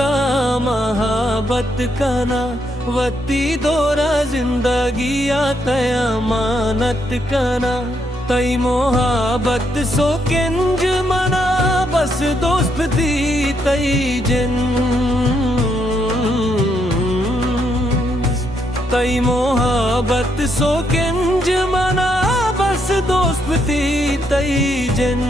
गुता महाबत कना वती दोरा जिंदगी तया मानत कना तई मोहब्बत सो किंज मना बस दोस्त दी तई जिन तई मोहब्बत सो किंज मना बस दोस्त दी तई जिन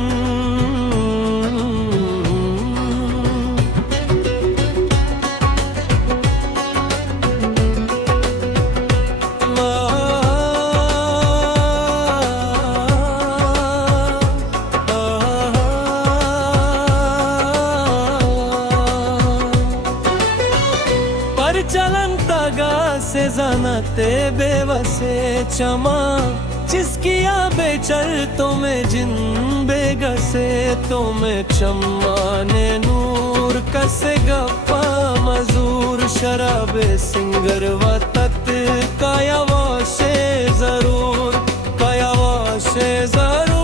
चलन तगा से जानते बेवसे चमा जिसकिया बेचल तुम्हें जिन बेगसे तुम्हें चम्मा ने नूर कसे गप्पा मजूर शराबे सिंगर व तत कायावा से जरूर कायावा से जरूर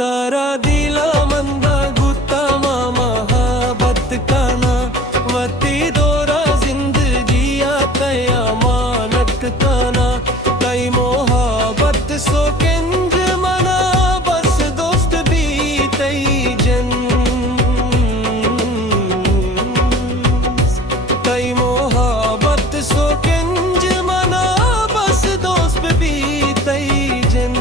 तारा दिला मंदा गुता महाबत काना वती दोरा जिंदगी तया मानत काना तई मोहब्बत सो किंज मना बस दोस्त भी तई जन तई मोहब्बत सो किंज मना बस दोस्त भी तई जन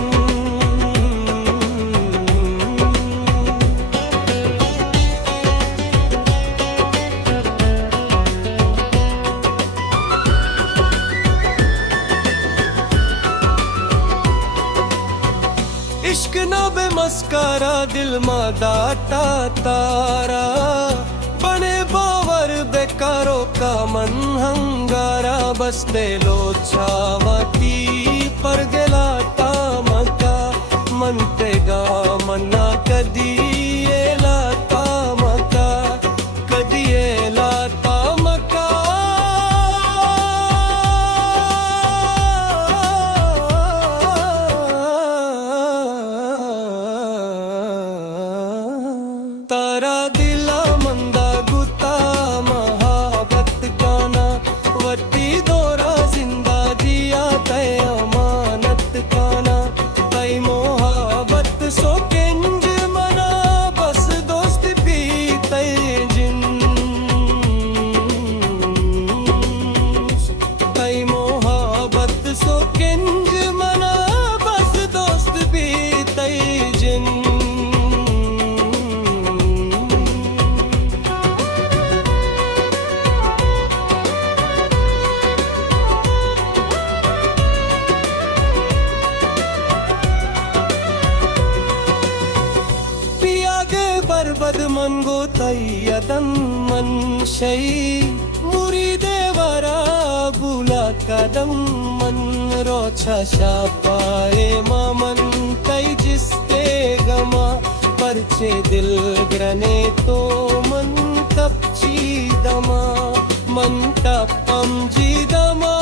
इश्क ना बेमस्कारा दिल मा दाता तारा बने बावर बेकारो का मन हंगारा बस दिलो छावती पर दिलाता मका मन तेगा मना कदी ये लाता मका कदी ये लाता मका तारा दिला मंदा गुता महाबत गाना वती दोरा जिंदगी तया मानत काना तई मोहब्बत सो किंज मना बस दोस्त भी तई जिन तई मोहब्बत सो किंज मना बस दोस्त भी तई जिन बद मन गो तयदन मन शई मुरीदे वरा बुला कदम मन रोछा शापाए मामन तई जिसते गमा परचे दिल ग्रने तो मन तपची दमा मन तपम जी दमा